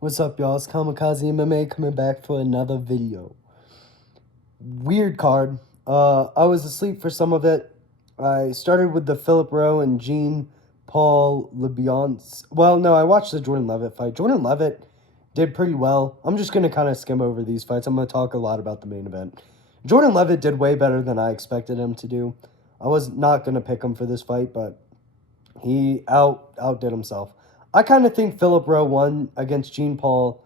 What's up, y'all? It's Kamikaze MMA coming back for another video. Weird card. I was asleep for some of it. I started with the Philip Rowe and Jean Paul LeBeance. Well, no, I watched the Jordan Levitt fight. Jordan Levitt did pretty well. I'm just going to kind of skim over these fights. I'm going to talk a lot about the main event. Jordan Levitt did way better than I expected him to do. I was not going to pick him for this fight, but he outdid himself. I kind of think Philip Rowe won against Jean Paul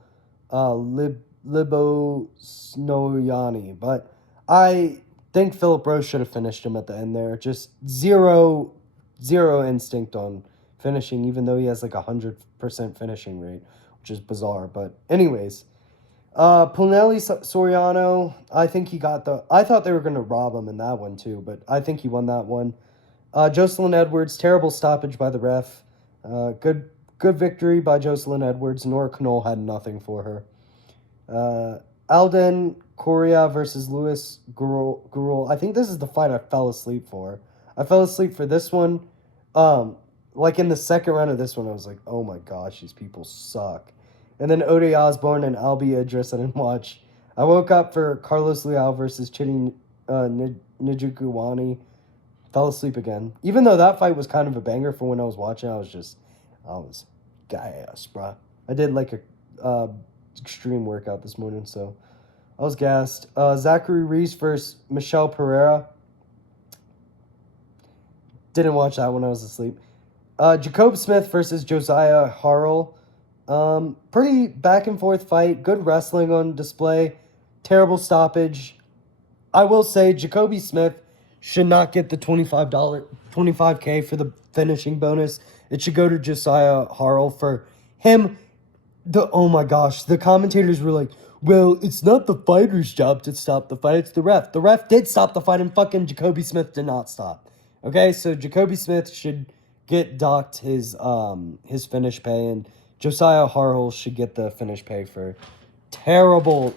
Libosnoyani, but I think Philip Rowe should have finished him at the end there. Just zero instinct on finishing, even though he has like 100% finishing rate, which is bizarre. But anyways, Punelli Soriano, I think he got I thought they were going to rob him in that one too, but I think he won that one. Jocelyn Edwards, terrible stoppage by the ref. Good victory by Jocelyn Edwards. Nora Knoll had nothing for her. Alden Correa versus Louis Gurul. I think this is the fight I fell asleep for. I fell asleep for this one. Like in the second round of this one, I was like, oh my gosh, these people suck. And then Ode Osborne and Albi Idris I didn't watch. I woke up for Carlos Leal versus Chidi Njokuani. Fell asleep again. Even though that fight was kind of a banger for when I was watching, I was gassed, bruh. I did like a extreme workout this morning, so I was gassed. Zachary Reese versus Michelle Pereira. Didn't watch that when I was asleep. Jacob Smith versus Josiah Harrell. Pretty back and forth fight. Good wrestling on display. Terrible stoppage. I will say Jacoby Smith should not get the $25K for the finishing bonus. It should go to Josiah Harrell for him. Oh my gosh, the commentators were like, well, it's not the fighter's job to stop the fight, it's the ref. The ref did stop the fight and fucking Jacoby Smith did not stop. Okay, so Jacoby Smith should get docked his finish pay, and Josiah Harrell should get the finish pay for terrible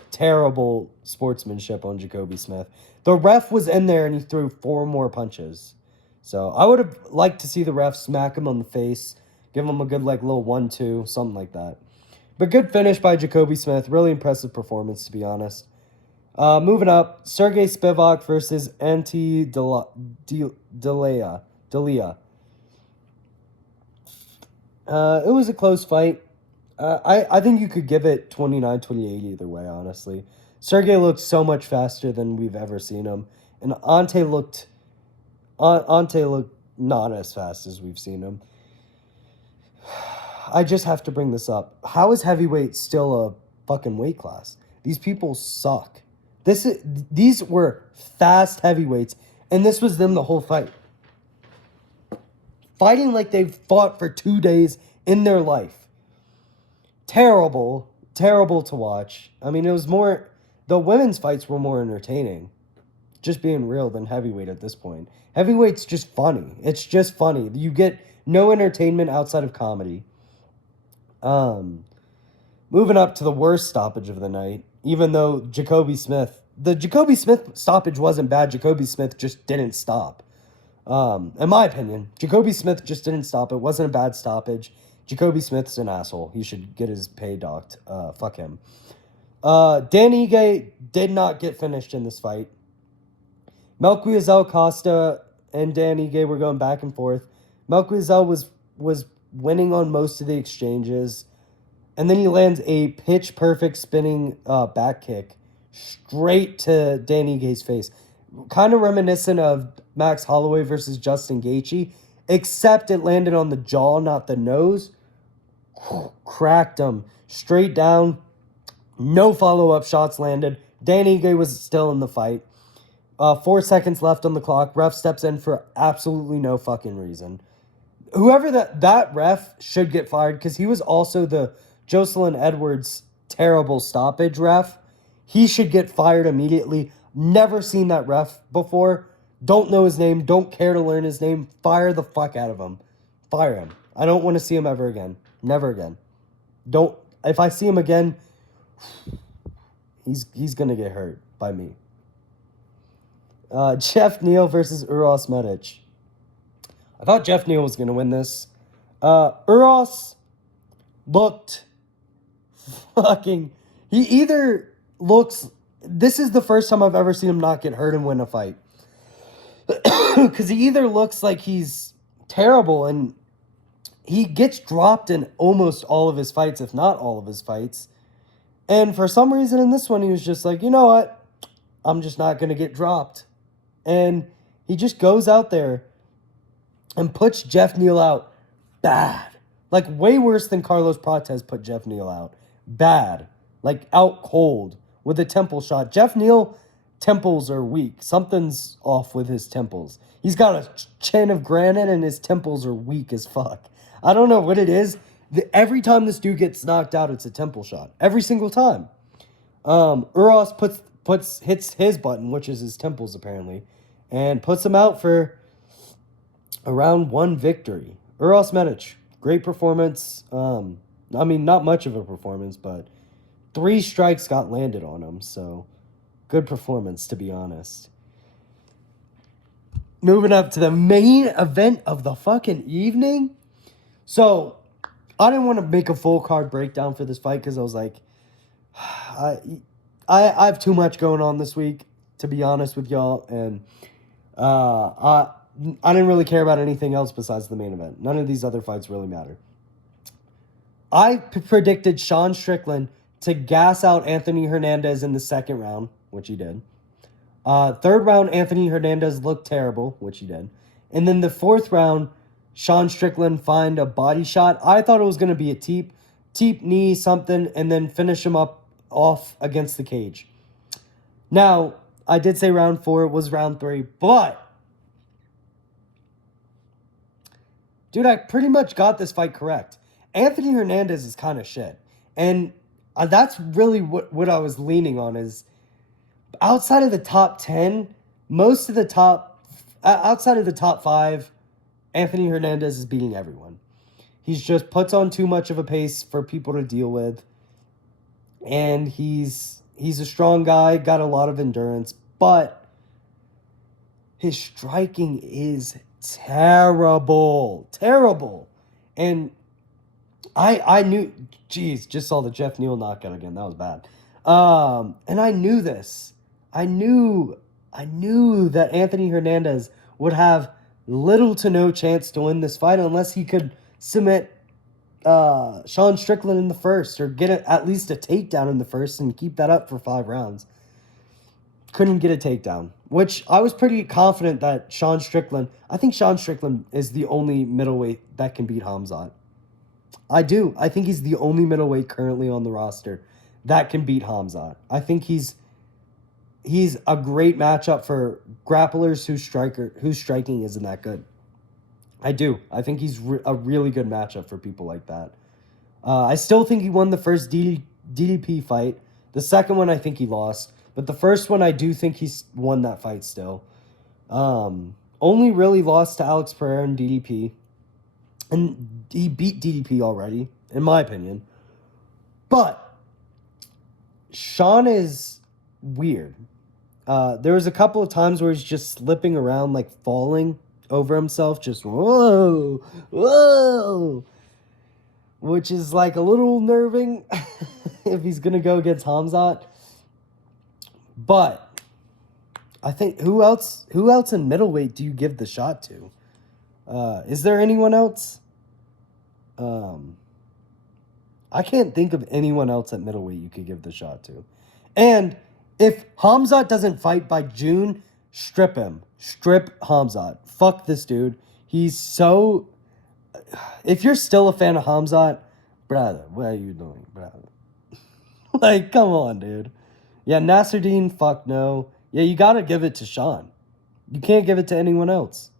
sportsmanship on Jacoby Smith. The ref was in there and he threw 4 more punches. So I would have liked to see the ref smack him on the face, give him a good like little 1-2, something like that. But good finish by Jacoby Smith. Really impressive performance, to be honest. Moving up, Sergey Spivak versus Ante Delia. It was a close fight. I think you could give it 29-28 either way, honestly. Sergey looked so much faster than we've ever seen him. And Ante looked not as fast as we've seen him. I just have to bring this up. How is heavyweight still a fucking weight class? These people suck. These were fast heavyweights, and this was them the whole fight. Fighting like they've fought for 2 days in their life. Terrible to watch. I mean, the women's fights were more entertaining. Just being real than heavyweight at this point. Heavyweight's just funny. It's just funny. You get no entertainment outside of comedy. Moving up to the worst stoppage of the night, even though the Jacoby Smith stoppage wasn't bad. Jacoby Smith just didn't stop. In my opinion, Jacoby Smith just didn't stop. It wasn't a bad stoppage. Jacoby Smith's an asshole. He should get his pay docked. Fuck him. Dan Ige did not get finished in this fight. Melquizael Costa and Dan Ige were going back and forth. Melquizael was winning on most of the exchanges. And then he lands a pitch-perfect spinning back kick straight to Dan Ige's face. Kind of reminiscent of Max Holloway versus Justin Gaethje, except it landed on the jaw, not the nose. Cracked him straight down. No follow-up shots landed. Dan Ige was still in the fight. 4 seconds left on the clock. Ref steps in for absolutely no fucking reason. Whoever that ref should get fired, because he was also the Jocelyn Edwards terrible stoppage ref. He should get fired immediately. Never seen that ref before. Don't know his name. Don't care to learn his name. Fire the fuck out of him. Fire him. I don't want to see him ever again. Never again. If I see him again, he's going to get hurt by me. Jeff Neal versus Uros Medic. I thought Jeff Neal was going to win this. Uros looked fucking, he either looks, this is the first time I've ever seen him not get hurt and win a fight. Because he either looks like he's terrible and he gets dropped in almost all of his fights, if not all of his fights. And for some reason in this one, he was just like, you know what? I'm just not going to get dropped. And he just goes out there and puts Jeff Neal out bad. Like, way worse than Carlos Prates put Jeff Neal out. Bad. Like, out cold with a temple shot. Jeff Neal, temples are weak. Something's off with his temples. He's got a chin of granite and his temples are weak as fuck. I don't know what it is. Every time this dude gets knocked out, it's a temple shot. Every single time. Uros hits his button, which is his temples apparently, and puts him out for a round 1 victory. Uros Medic, great performance. I mean, not much of a performance, but 3 strikes got landed on him, so good performance, to be honest. Moving up to the main event of the fucking evening. So, I didn't want to make a full card breakdown for this fight because I was like, I have too much going on this week, to be honest with y'all, and I didn't really care about anything else besides the main event. None of these other fights really matter. I predicted Sean Strickland to gas out Anthony Hernandez in the second round, which he did. Third round, Anthony Hernandez looked terrible, which he did. And then the fourth round, Sean Strickland find a body shot. I thought it was going to be a teep knee, something, and then finish him up off against the cage. Now, I did say round 4, it was round 3, but dude, I pretty much got this fight correct. Anthony Hernandez is kind of shit. And that's really what I was leaning on is outside of the top 10, outside of the top 5, Anthony Hernandez is beating everyone. He's just puts on too much of a pace for people to deal with. And he's a strong guy, got a lot of endurance, but his striking is terrible. Terrible. And I knew, just saw the Jeff Neal knockout again. That was bad. And I knew this. I knew that Anthony Hernandez would have little to no chance to win this fight unless he could submit Sean Strickland in the first or get at least a takedown in the first and keep that up for 5 rounds. Couldn't get a takedown, which I was pretty confident that I think Sean Strickland is the only middleweight that can beat Khamzat. I do. I think he's the only middleweight currently on the roster that can beat Khamzat. I think he's a great matchup for grapplers whose striking isn't that good. I do. I think he's a really good matchup for people like that. I still think he won the first DDP fight. The second one, I think he lost. But the first one, I do think he's won that fight still. Only really lost to Alex Pereira in DDP. And he beat DDP already, in my opinion. But Sean is weird. There was a couple of times where he's just slipping around, like falling over himself, just whoa, which is like a little nerving if he's gonna go against Khamzat. But I think who else in middleweight do you give the shot to? Is there anyone else? I can't think of anyone else at middleweight you could give the shot to. And if Khamzat doesn't fight by June, strip him. Strip Khamzat. Fuck this dude. He's so... If you're still a fan of Khamzat, brother, what are you doing, brother? Like, come on, dude. Yeah, Nasruddin, fuck no. Yeah, you gotta give it to Sean. You can't give it to anyone else.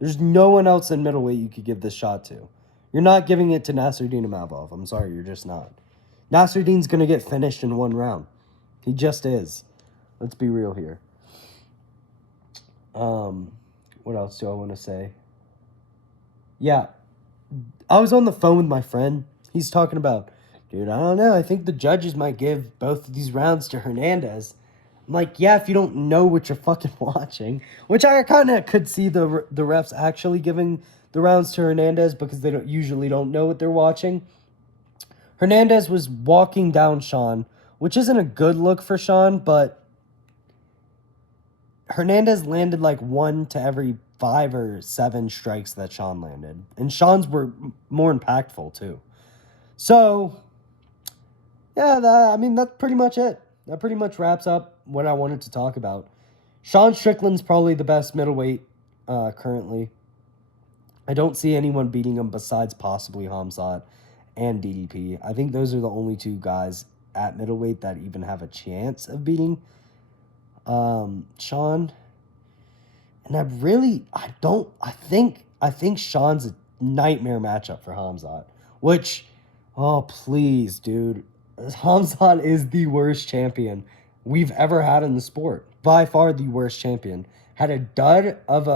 There's no one else in middleweight you could give this shot to. You're not giving it to Nasruddin Imavov. I'm sorry, you're just not. Nasruddin's gonna get finished in 1 round. He just is. Let's be real here. What else do I want to say? Yeah. I was on the phone with my friend. He's talking about, dude, I don't know. I think the judges might give both of these rounds to Hernandez. I'm like, yeah, if you don't know what you're fucking watching. Which I kind of could see the refs actually giving the rounds to Hernandez because they usually don't know what they're watching. Hernandez was walking down Sean, which isn't a good look for Sean, but Hernandez landed like 1 to every 5 or 7 strikes that Sean landed. And Sean's were more impactful, too. So, yeah, that's pretty much it. That pretty much wraps up what I wanted to talk about. Sean Strickland's probably the best middleweight currently. I don't see anyone beating him besides possibly Hamzat and DDP. I think those are the only 2 guys at middleweight that even have a chance of beating Sean. And I think Sean's a nightmare matchup for Hamzat, which, oh, please, dude. Hamzat is the worst champion we've ever had in the sport. By far the worst champion. Had a dud of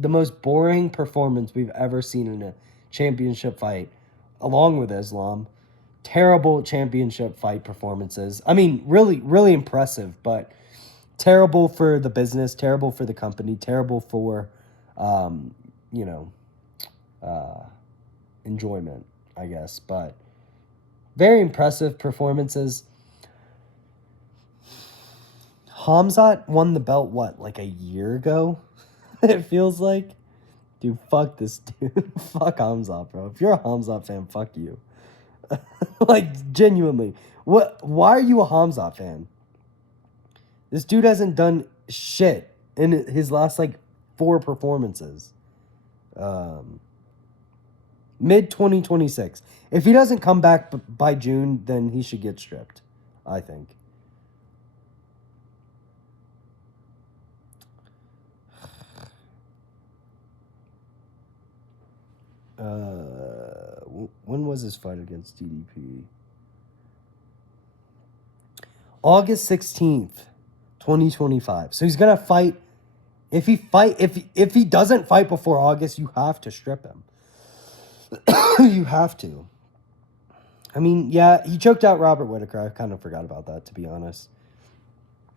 the most boring performance we've ever seen in a championship fight, along with Islam. Terrible championship fight performances. I mean, really, really impressive, but terrible for the business, terrible for the company, terrible for, enjoyment, I guess. But very impressive performances. Hamzat won the belt, like a year ago? It feels like. Dude, fuck this dude. Fuck Hamzat, bro. If you're a Hamzat fan, fuck you. Like, genuinely. Why are you a Hamzat fan? This dude hasn't done shit in his last, 4 performances. Mid-2026. If he doesn't come back by June, then he should get stripped, I think. When was his fight against DDP? August 16th, 2025. So he's gonna fight. If he doesn't fight before August, you have to strip him. You have to. I mean, yeah, he choked out Robert Whittaker. I kind of forgot about that, to be honest.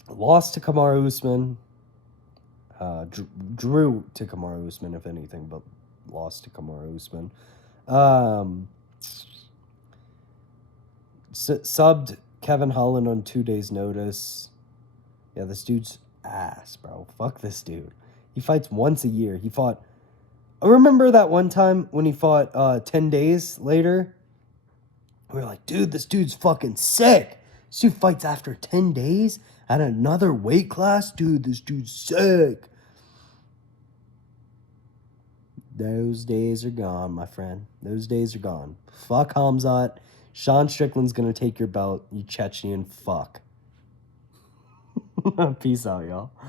Lost to Kamaru Usman. Drew to Kamaru Usman, if anything, but lost to Kamaru Usman. Subbed Kevin Holland on 2 days' notice. Yeah, this dude's ass, bro. Fuck this dude. He fights once a year. He fought... I remember that one time when he fought 10 days later. We were like, dude, this dude's fucking sick. This dude fights after 10 days at another weight class. Dude, this dude's sick. Those days are gone, my friend. Those days are gone. Fuck Hamzat. Sean Strickland's gonna take your belt, you Chechnyan fuck. Peace out, y'all.